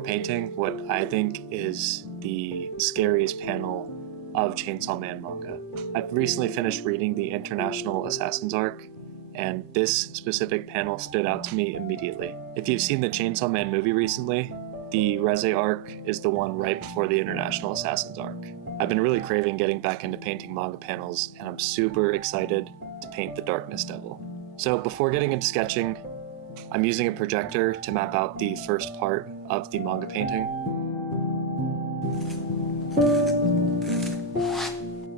we're painting what I think is the scariest panel of Chainsaw Man manga. I've recently finished reading the International Assassins arc, and this specific panel stood out to me immediately. If you've seen the Chainsaw Man movie recently, the Reze arc is the one right before the International Assassins arc. I've been really craving getting back into painting manga panels, and I'm super excited to paint the Darkness Devil. So before getting into sketching, I'm using a projector to map out the first part of the manga painting.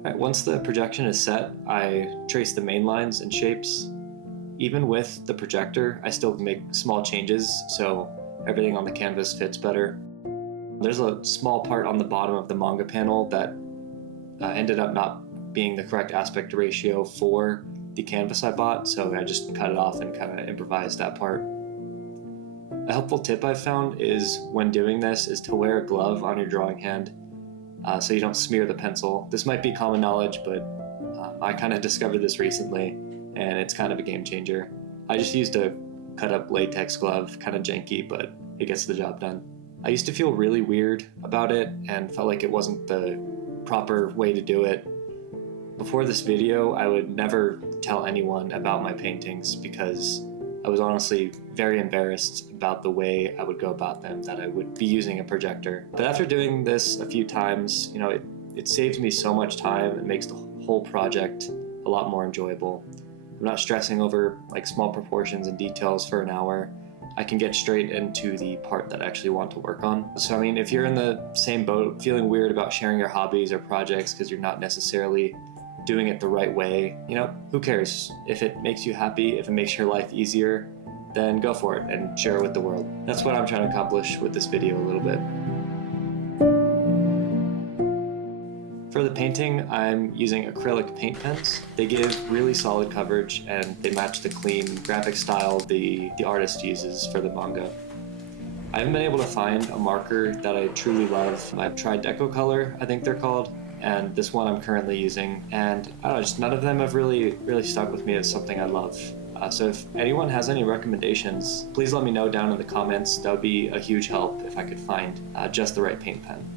Alright, once the projection is set, I trace the main lines and shapes. Even with the projector, I still make small changes so everything on the canvas fits better. There's a small part on the bottom of the manga panel that ended up not being the correct aspect ratio for the canvas I bought, so I just cut it off and kind of improvised that part. A helpful tip I've found is when doing this is to wear a glove on your drawing hand so you don't smear the pencil. This might be common knowledge, but I kind of discovered this recently and it's kind of a game changer. I just used a cut up latex glove, kind of janky, but it gets the job done. I used to feel really weird about it and felt like it wasn't the proper way to do it. Before this video, I would never tell anyone about my paintings because I was honestly very embarrassed about the way I would go about them, that I would be using a projector. But after doing this a few times, it saves me so much time and makes the whole project a lot more enjoyable. I'm not stressing over small proportions and details for an hour. I can get straight into the part that I actually want to work on. So if you're in the same boat, feeling weird about sharing your hobbies or projects because you're not necessarily doing it the right way, who cares? If it makes you happy, if it makes your life easier, then go for it and share it with the world. That's what I'm trying to accomplish with this video a little bit. For the painting, I'm using acrylic paint pens. They give really solid coverage and they match the clean graphic style the artist uses for the manga. I haven't been able to find a marker that I truly love. I've tried Deco Color, I think they're called, and this one I'm currently using, and I don't know, just none of them have really stuck with me as something I love. So if anyone has any recommendations, please let me know down in the comments. That would be a huge help if I could find just the right paint pen.